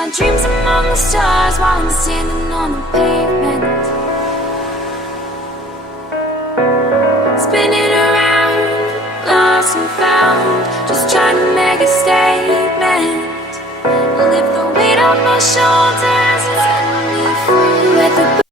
my dreams among the stars while I'm standing on the pavement. Spinning around, lost and found, just trying to make a statement. Lift the weight off my shoulders.